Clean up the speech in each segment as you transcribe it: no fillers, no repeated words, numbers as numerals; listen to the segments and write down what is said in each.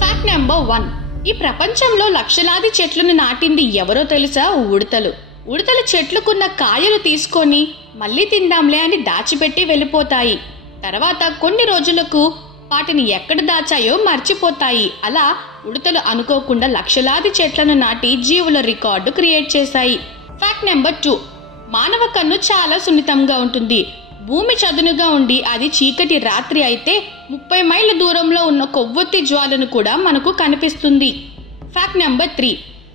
Fact number 1. ఈ ప్రపంచంలో లక్షలాది చెట్లను నాటింది ఎవరో తెలుసా? ఉడతలు. ఉడతలు చెట్లుకున్న కాయలు తీసుకొని మళ్ళీ తిందాంలే అని దాచిపెట్టి వెళ్ళిపోతాయి. తర్వాత కొన్ని రోజులకు వాటిని ఎక్కడ దాచాయో మర్చిపోతాయి. అలా ఉడతలు అనుకోకుండా లక్షలాది చెట్లను నాటి జీవుల రికార్డు క్రియేట్ చేశాయి. Fact number 2. మానవ కన్ను చాలా సున్నితంగా ఉంటుంది. భూమి చదునుగా ఉండి అది చీకటి రాత్రి అయితే 30 మైళ్ళ దూరంలో ఉన్న కొవ్వొత్తి జ్వాలను కూడా మనకు కనిపిస్తుంది. Fact number 3.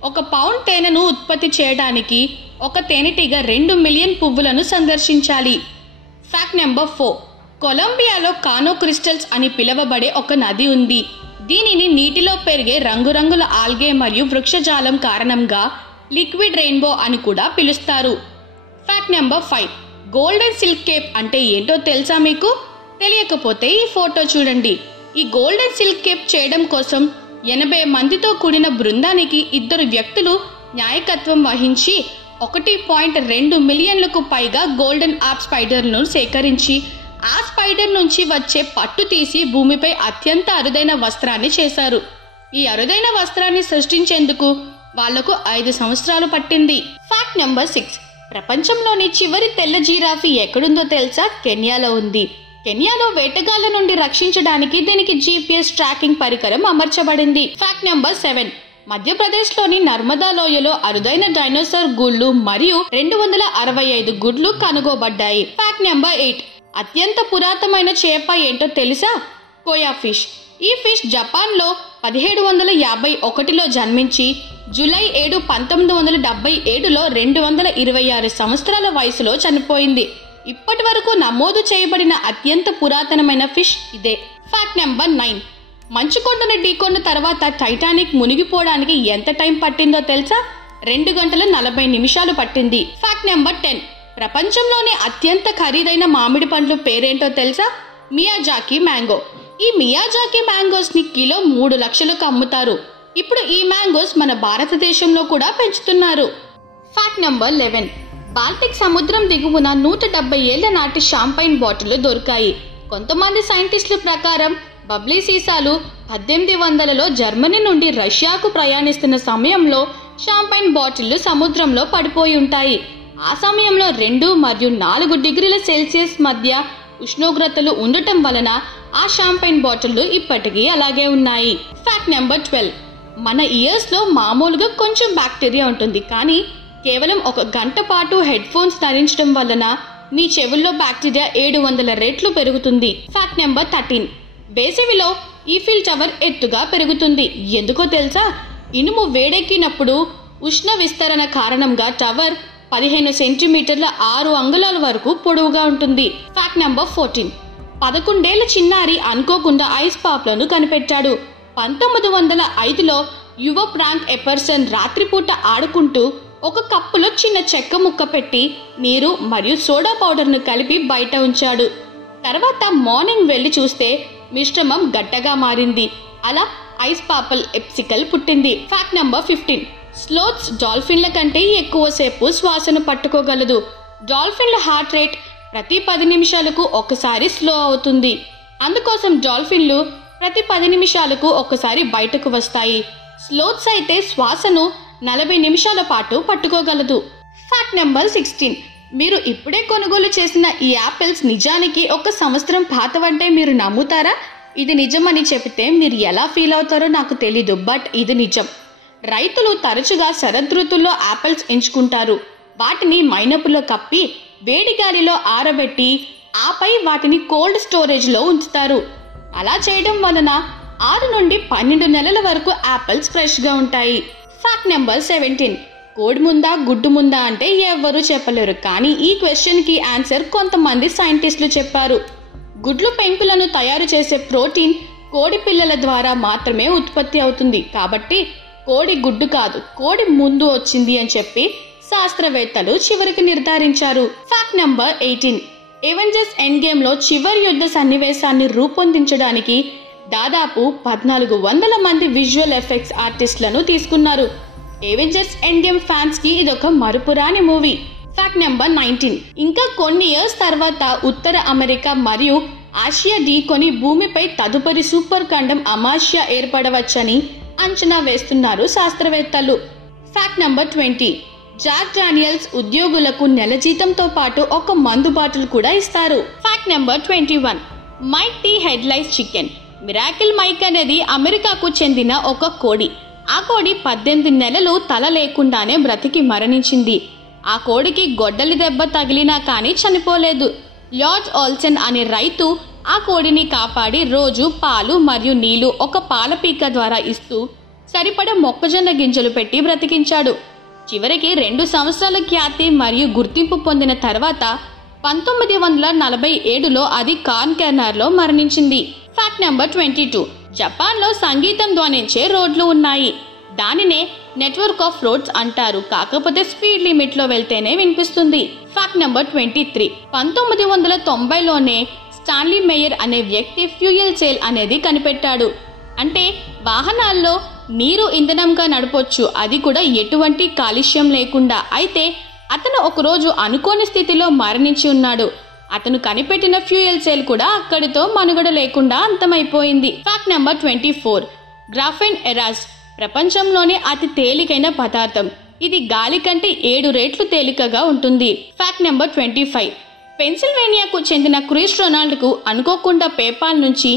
1 పౌండ్ తేనెను ఉత్పత్తి చేయడానికి ఒక తేనెటీగ 2 మిలియన్ పువ్వులను సందర్శించాలి. Fact number 4. కొలంబియాలో కానో క్రిస్టల్స్ అని పిలువబడే ఒక నది ఉంది. దీనిని నీటిలో పెరిగే రంగురంగుల ఆల్గే మరియు వృక్షజాలం కారణంగా లిక్విడ్ రెయిన్బో అని కూడా పిలుస్తారు. Fact number 5. Golden silk Cape అంటే ఏంటో తెలుసా మీకు? తెలియకపోతే ఈ ఫోటో చూడండి. ఈ గోల్డెన్ సిల్క్ కేప్ చేయడం కోసం 80 మందితో కూడిన బృందానికి 2 వ్యక్తులు నాయకత్వం వహించి 1.2 మిలియన్లకు పైగా గోల్డెన్ ఆప్ స్పైడర్లను సేకరించి ఆ స్పైడర్ నుంచి వచ్చే పట్టు తీసి భూమిపై అత్యంత అరుదైన వస్త్రాన్ని చేశారు. ఈ అరుదైన వస్త్రాన్ని సృష్టించేందుకు వాళ్లకు 5 సంవత్సరాలు పట్టింది. Fact number 6. ప్రపంచంలోని చివరి తెల్ల జిరాఫీ ఎక్కడుందో తెలుసా? కెన్యాలో ఉంది. కెన్యాలో వేటగాళ్ల నుండి రక్షించడానికి దీనికి GPS ట్రాకింగ్ పరికరం అమర్చబడింది. Fact number 7. మధ్యప్రదేశ్లోని నర్మదా లోయలో అరుదైన డైనోసార్ గుళ్ళు మరియు 265 గుడ్లు కనుగొబడ్డాయి. Fact number 8. అత్యంత పురాతనమైన చేప ఏంటో తెలుసా? కోయా ఫిష్. ఈ ఫిష్ జపాన్లో 1751లో జన్మించి జూలై 7, 1977లో 226 సంవత్సరాల వయసులో చనిపోయింది. ఇప్పటి వరకు నమోదు చేయబడిన అత్యంత పురాతనమైన ఫిష్ ఇదే. Fact number 9. మంచుకొండను ఢీకొన్న తర్వాత టైటానిక్ మునిగిపోవడానికి ఎంత టైం పట్టిందో తెలుసా? 2 గంటల 40 నిమిషాలు పట్టింది. Fact number 10. ప్రపంచంలోనే అత్యంత ఖరీదైన మామిడి పండ్లు పేరేంటో తెలుసా? Miyazaki mango. ఈ మియాజాకి మ్యాంగోస్ ని కిలో 3 లక్షలకు అమ్ముతారు. ఇప్పుడు ఈ మ్యాంగోస్ మన భారతదేశంలో కూడా పెంచుతున్నారు. Fact number 11. బాల్టిక్ సముద్రం దిగువన 170 ఏళ్ల నాటి షాంపైన్ బాటిళ్లు దొరికాయి. కొంతమంది సైంటిస్టుల ప్రకారం బబ్లీ సీసాలు 1800లో జర్మనీ నుండి రష్యాకు ప్రయాణిస్తున్న సమయంలో షాంపైన్ బాటిళ్లు సముద్రంలో పడిపోయి ఉంటాయి. ఆ సమయంలో 2 మరియు 4 డిగ్రీల సెల్సియస్ మధ్య ఉష్ణోగ్రతలు ఉండటం వలన ఆ షాంపైన్ బాటిళ్లు ఇప్పటికీ అలాగే ఉన్నాయి. Fact number 12. మన ఇయర్స్ లో మామూలుగా కొంచెం బ్యాక్టీరియా ఉంటుంది, కానీ కేవలం 1 గంట పాటు హెడ్ ఫోన్స్ ధరించడం వలన మీ చెవుల్లో బ్యాక్టీరియా 700 రెట్లు పెరుగుతుంది. Fact number 13. వేసవిలో ఈఫిల్ టవర్ ఎత్తుగా పెరుగుతుంది. ఎందుకో తెలుసా? ఇనుము వేడెక్కినప్పుడు ఉష్ణ విస్తరణ కారణంగా టవర్ 15 సెంటీమీటర్ల 6 అంగుళాల వరకు పొడవుగా ఉంటుంది. Fact number 14. 11 ఏళ్ల చిన్నారి అనుకోకుండా ఐస్ పాప్లను కనిపెట్టాడు. 1905లో యువ ఫ్రాంక్ ఎపర్సన్ రాత్రిపూట ఆడుకుంటూ ఒక కప్పులో చిన్న చెక్క ముక్క పెట్టి నీరు మరియు సోడా పౌడర్ను కలిపి బయట ఉంచాడు. తర్వాత మార్నింగ్ వెళ్లి చూస్తే మిశ్రమం గడ్డగా మారింది. అలా ఐస్ పాపల్ ఎప్సికల్ పుట్టింది. Fact number 15. స్లోత్స్ డాల్ఫిన్ల కంటే ఎక్కువసేపు శ్వాసను పట్టుకోగలదు. డాల్ఫిన్ల హార్ట్ రేట్ ప్రతి 10 నిమిషాలకు ఒకసారి స్లో అవుతుంది. అందుకోసం డాల్ఫిన్లు ప్రతి 10 నిమిషాలకు ఒకసారి బయటకు వస్తాయి. స్లోత్స్ అయితే శ్వాసను 40 నిమిషాల పాటు పట్టుకోగలదు. Fact number 16. మీరు ఇప్పుడే కొనుగోలు చేసిన ఈ యాపిల్స్ నిజానికి 1 సంవత్సరం పాతవంటే మీరు నమ్ముతారా? ఇది నిజమని చెబితే మీరు ఎలా ఫీల్ అవుతారో నాకు తెలీదు, బట్ ఇది నిజం. రైతులు తరచుగా శరదృతుల్లో యాపిల్స్ ఎంచుకుంటారు. వాటిని మైనపులో కప్పి వేడి గాలిలో ఆరబెట్టి ఆపై వాటిని కోల్డ్ స్టోరేజ్లో ఉంచుతారు. అలా చేయడం వలన 6 నుండి 12 నెలల వరకు యాపిల్స్ ఫ్రెష్గా ఉంటాయి. Fact number 17. కోడి ముందా గుడ్డు ముందా అంటే ఎవ్వరూ చెప్పలేరు, కానీ ఈ క్వశ్చన్కి ఆన్సర్ కొంతమంది సైంటిస్టులు చెప్పారు. గుడ్లు పెంకులను తయారు చేసే ప్రోటీన్ కోడి పిల్లల ద్వారా మాత్రమే ఉత్పత్తి అవుతుంది. కాబట్టి కోడి గుడ్డు కాదు, కోడి ముందు వచ్చింది అని చెప్పి శాస్త్రవేత్తలు చివరికి నిర్ధారించారు. Fact number 18. Avengers end game లో చివరి యుద్ధ సన్నివేశాన్ని రూపొందించడానికి దాదాపు 1400 మంది విజువల్ ఎఫెక్ట్స్ ఆర్టిస్టులను తీసుకున్నారు. ఎవెంజర్స్ ఎండ్ గేమ్ ఫ్యాన్స్ కి ఇదొక మరుపురాని మూవీ. Fact number 19. ఇంకా కొన్ని ఇయర్స్ తర్వాత ఉత్తర అమెరికా మరియు ఆసియా ఢీకొని భూమిపై తదుపరి సూపర్ ఖండం అమాస్యా ఏర్పడవచ్చని అంచనా వేస్తున్నారు శాస్త్రవేత్తలు. Fact number 20. జాక్ డానియల్స్ ఉద్యోగులకు నెల జీతంతో పాటు ఒక మందు బాటిల్ కూడా ఇస్తారు. Fact number 21. Mike the headless chicken. Miracle Mike అనేది అమెరికాకు చెందిన ఒక కోడి. ఆ కోడి 18 నెలలు తల లేకుండానే బ్రతికి మరణించింది. ఆ కోడికి గొడ్డలి దెబ్బ తగిలినా కానీ చనిపోలేదు. లార్డ్ ఆల్సన్ అనే రైతు ఆ కోడిని కాపాడి రోజు పాలు మరియు నీళ్లు ఒక పాలపీక ద్వారా ఇస్తూ సరిపడ మొక్కజొన్న గింజలు పెట్టి బ్రతికించాడు. చివరికి 2 సంవత్సరాల ఖ్యాతి మరియు గుర్తింపు పొందిన తర్వాత 1947లో అది కాన్కెర్నార్లో మరణించింది. Fact number 22. జపాన్లో సంగీతం ధ్వనించే రోడ్లు ఉన్నాయి. దానినే నెట్వర్క్ ఆఫ్ రోడ్స్ అంటారు. కాకపోతే స్పీడ్ లిమిట్ లో వెళ్తేనే వినిపిస్తుంది. Fact number 23. 1990లోనే స్టాన్లీ మేయర్ అనే వ్యక్తి ఫ్యూయల్ సెల్ అనేది కనిపెట్టాడు. అంటే వాహనాల్లో నీరు ఇంధనంగా నడపొచ్చు, అది కూడా ఎటువంటి కాలుష్యం లేకుండా. అయితే అతను ఒకరోజు అనుకోని స్థితిలో మరణించి ఉన్నాడు. అతను కనిపెట్టిన ఫ్యూయల్ సెల్ కూడా అక్కడితో మనుగడ లేకుండా అంతమైపోయింది. Fact number 24. గ్రాఫెన్ ఎరాస్ ప్రపంచంలోనే అతి తేలికైన పదార్థం. ఇది గాలి కంటే 7 రెట్లు తేలికగా ఉంటుంది. Fact number 25. పెన్సిల్వేనియాకు చెందిన క్రిస్ రొనాల్డ్కు అనుకోకుండా పేపాల్ నుంచి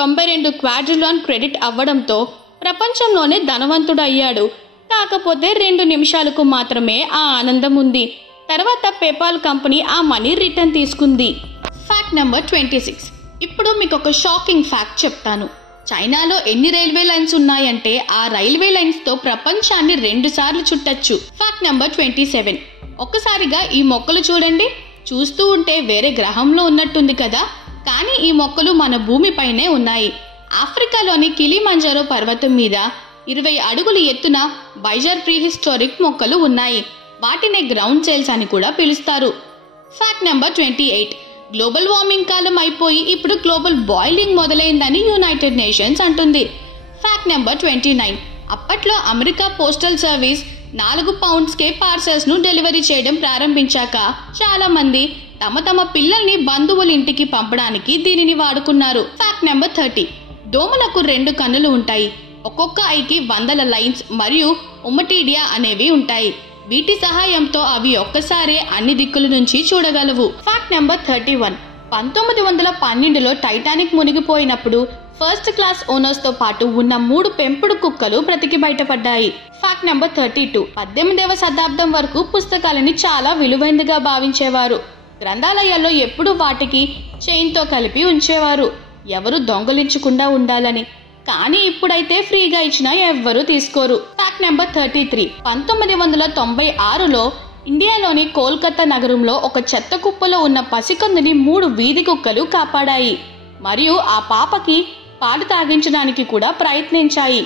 92 క్వాడ్రిలియన్ క్రెడిట్ అవ్వడంతో ప్రపంచంలోనే ధనవంతుడు అయ్యాడు. కాకపోతే 2 నిమిషాలకు మాత్రమే ఆ ఆనందం ఉంది. తర్వాత పేపాల్ కంపెనీ ఆ మనీ రిటర్న్ తీసుకుంది. Fact number 26. ఇప్పుడు మీకు ఒక షాకింగ్ ఫ్యాక్ట్ చెప్తాను. చైనాలో ఎన్ని రైల్వే లైన్స్ ఉన్నాయంటే ఆ రైల్వే లైన్స్ తో ప్రపంచాన్ని 2 సార్లు చుట్టచ్చు. Fact number 27. ఒక్కసారిగా ఈ మొక్కలు చూడండి. చూస్తూ ఉంటే వేరే గ్రహంలో ఉన్నట్టుంది కదా, కానీ ఈ మొక్కలు మన భూమిపైనే ఉన్నాయి. ఆఫ్రికాలోని కిలిమంజారో పర్వతం మీద 20 అడుగులు ఎత్తున బైజర్ ప్రీహిస్టారిక్ మొక్కలు ఉన్నాయి. వాటినే గ్రౌండ్ సెల్స్ అని కూడా పిలుస్తారు. Fact number 28. గ్లోబల్ వార్మింగ్ కాలం అయిపోయి ఇప్పుడు గ్లోబల్ బాయిలింగ్ మొదలైందని యునైటెడ్ నేషన్స్ అంటుంది. Fact number 29. అప్పట్లో అమెరికా పోస్టల్ సర్వీస్ 4 పౌండ్స్కే పార్సల్స్ ను డెలివరీ చేయడం ప్రారంభించాక చాలా మంది తమ పిల్లల్ని బంధువుల ఇంటికి పంపడానికి దీనిని వాడుకున్నారు. Fact number 30. దోమలకు 2 కన్నులు ఉంటాయి. ఒక్కొక్క ఐకి 100 లైన్స్ మరియు ఒమటీడియా అనేవి ఉంటాయి. వీటి సహాయంతో అవి ఒక్కసారే అన్ని దిక్కుల నుంచి చూడగలవు. Fact number 31. 1912లో టైటానిక్ మునిగిపోయినప్పుడు ఫస్ట్ క్లాస్ ఓనర్స్ తో పాటు ఉన్న 3 పెంపుడు కుక్కలు బ్రతికి బయటపడ్డాయి. Fact number 32. 18వ శతాబ్దం వరకు పుస్తకాలని చాలా విలువైనదిగా భావించేవారు. గ్రంథాలయాల్లో ఎప్పుడు వాటికి చైన్తో కలిపి ఉంచేవారు, ఎవరు దొంగలించకుండా ఉండాలని. కానీ ఇప్పుడైతే ఫ్రీగా ఇచ్చినా ఎవ్వరూ తీసుకోరు. Fact number 33. 1996లో ఇండియాలోని కోల్కతా నగరంలో ఒక చెత్త కుప్పలో ఉన్న పసికందుని 3 వీధి కుక్కలు కాపాడాయి మరియు ఆ పాపకి పాలు తాగించడానికి కూడా ప్రయత్నించాయి.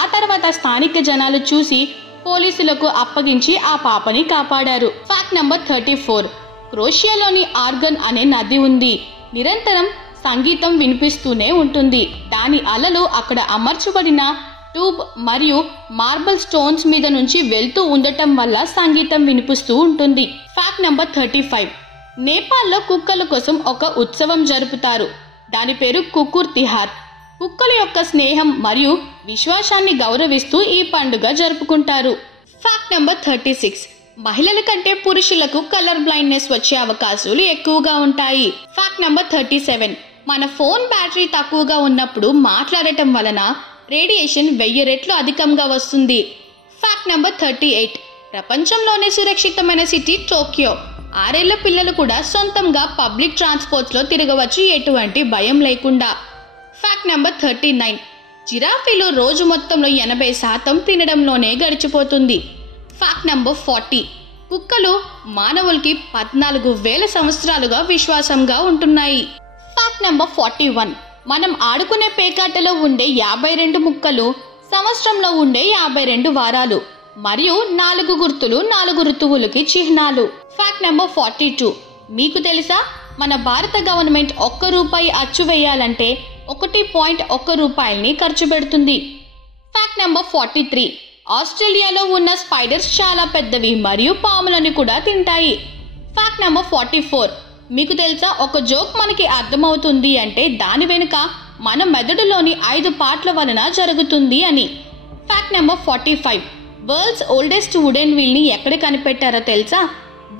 ఆ తర్వాత స్థానిక జనాలు చూసి పోలీసులకు అప్పగించి ఆ పాపని కాపాడారు. Fact number 34. క్రొషియాలోని ఆర్గన్ అనే నది ఉంది. నిరంతరం సంగీతం వినిపిస్తూనే ఉంటుంది. దాని అలలు అక్కడ అమర్చబడిన ట్యూబ్ మరియు మార్బల్ స్టోన్స్ మీద నుంచి వెళ్తూ ఉండటం వల్ల సంగీతం వినిపిస్తూ ఉంటుంది. Fact number 35. నేపాల్లో కుక్కల కోసం ఒక ఉత్సవం జరుపుతారు. దాని పేరు కుకుర్ తిహార్. కుక్కల యొక్క స్నేహం మరియు విశ్వాసాన్ని గౌరవిస్తూ ఈ పండుగ జరుపుకుంటారు. Fact number 36. మహిళల కంటే పురుషులకు కలర్ బ్లైండ్నెస్ వచ్చే అవకాశాలు ఎక్కువగా ఉంటాయి. Fact number 37. మన ఫోన్ బ్యాటరీ తక్కువగా ఉన్నప్పుడు మాట్లాడటం వలన రేడియేషన్ 1000 రెట్లు అధికంగా వస్తుంది. Fact number 38. ప్రపంచంలోనే సురక్షితమైన సిటీ టోక్యో. 6 ఏళ్ల పిల్లలు కూడా సొంతంగా పబ్లిక్ ట్రాన్స్పోర్ట్స్ లో తిరగవచ్చు, ఎటువంటి భయం లేకుండా. Fact number 39. జిరాఫీలు రోజు మొత్తంలో 80% తినడంలోనే గడిచిపోతుంది. Fact number 40. కుక్కలు మానవులకి 14,000 సంవత్సరాలుగా విశ్వాసంగా ఉంటున్నాయి. Fact number 41. మనం ఆడుకునే పేకాటలో ఉండే 52 ముక్కలు సంవత్సరంలో ఉండే 52 వారాలు మరియు 4 గుర్తులు 4 ఋతువులకి చిహ్నాలు. Fact number 42. మీకు తెలుసా, మన భారత గవర్నమెంట్ ₹1 అచ్చు వేయాలంటే 1.1 రూపాయల్ని ఖర్చు పెడుతుంది. Fact number 43. ఆస్ట్రేలియాలో ఉన్న స్పైడర్స్ చాలా పెద్దవి మరియు పాములను కూడా తింటాయి. Fact number 44. మీకు తెలుసా, ఒక జోక్ మనకి అర్థమవుతుంది అంటే దాని వెనుక మన మెదడులోని 5 పార్ట్ల వలన జరుగుతుంది అని. Fact number 45. World's oldest wooden వీల్ని ఎక్కడ కనిపెట్టారో తెలుసా?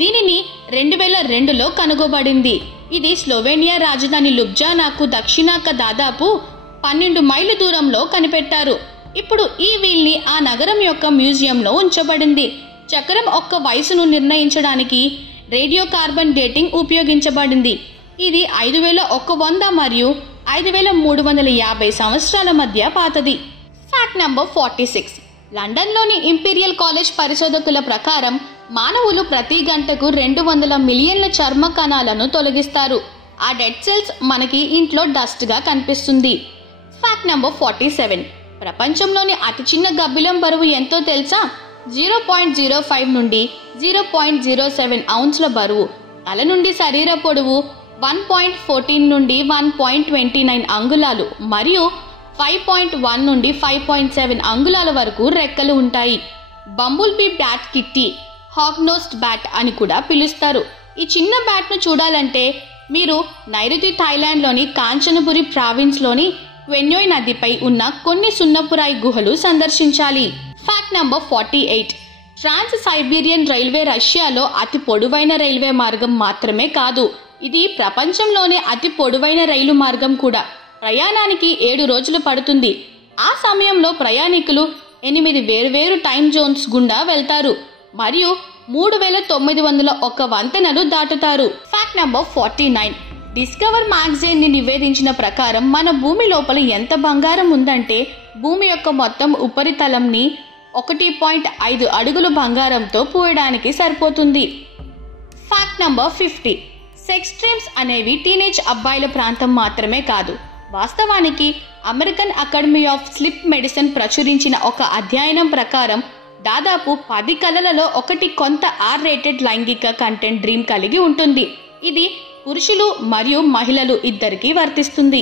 దీనిని 2002లో కనుగొబడింది. ఇది స్లోవేనియా రాజధాని లుబ్జానాకు దక్షిణాక దాదాపు 12 మైళ్ళు దూరంలో కనిపెట్టారు. ఇప్పుడు ఈ వీల్ని ఆ నగరం యొక్క మ్యూజియంలో ఉంచబడింది. చక్రం ఒక్క వయసును నిర్ణయించడానికి రేడియో కార్బన్ డేటింగ్ ఉపయోగించబడింది. ఇది 5100 మరియు 5350 సంవత్సరాల మధ్య పాతది. Fact number 46. లండన్లోని ఇంపీరియల్ కాలేజ్ పరిశోధకుల ప్రకారం మానవులు ప్రతి గంటకు 200 మిలియన్ల చర్మ కణాలను తొలగిస్తారు. ఆ డెడ్ సెల్స్ మనకి ఇంట్లో డస్ట్గా కనిపిస్తుంది. Fact number 47. ప్రపంచంలోని అతి చిన్న గబ్బిలం బరువు ఎంతో తెలుసా? 0.05 నుండి 0.07 ఔన్స్ల బరువు. తల నుండి శరీర పొడవు 1.14 నుండి 1.29 అంగుళాలు మరియు 5.1 నుండి 5.7 అంగుళాల వరకు రెక్కలు ఉంటాయి. Bumble bee bat Kitti hog nosed bat అని కూడా పిలుస్తారు. ఈ చిన్న బ్యాట్ను చూడాలంటే మీరు నైరుతి థాయిలాండ్లోని కాంచనబురి ప్రావిన్స్లోని క్వెన్యోయ్ నదిపై ఉన్న కొన్ని సున్నపురాయి గుహలు సందర్శించాలి. Fact number 48. ట్రాన్స్ సైబీరియన్ రైల్వే రష్యాలో అతి పొడవైన రైల్వే మార్గం మాత్రమే కాదు, ఇది ప్రపంచంలోనే అతి పొడవైన రైలు మార్గం కూడా. ప్రయాణానికి 7 రోజులు పడుతుంది. ఆ సమయంలో ప్రయాణికులు 8 వేర్వేరు టైం జోన్స్ గుండా వెళ్తారు మరియు 3901 వంతెనలు దాటుతారు. Fact number 49. డిస్కవర్ మ్యాగజైన్ ని నివేదించిన ప్రకారం మన భూమి లోపల ఎంత బంగారం ఉందంటే భూమి యొక్క మొత్తం ఉపరితలంని 1.5 అడుగుల బంగారంతో పూయడానికి సరిపోతుంది. Fact number 50. సెక్స్ డ్రీమ్స్ అనేవి టీనేజ్ అబ్బాయిల ప్రాంతం మాత్రమే కాదు. వాస్తవానికి American academy of sleep medicine ప్రచురించిన ఒక అధ్యయనం ప్రకారం దాదాపు 10 కలలలో ఒకటి కొంత R-రేటెడ్ లైంగిక కంటెంట్ డ్రీమ్ కలిగి ఉంటుంది. ఇది పురుషులు మరియు మహిళలు ఇద్దరికీ వర్తిస్తుంది.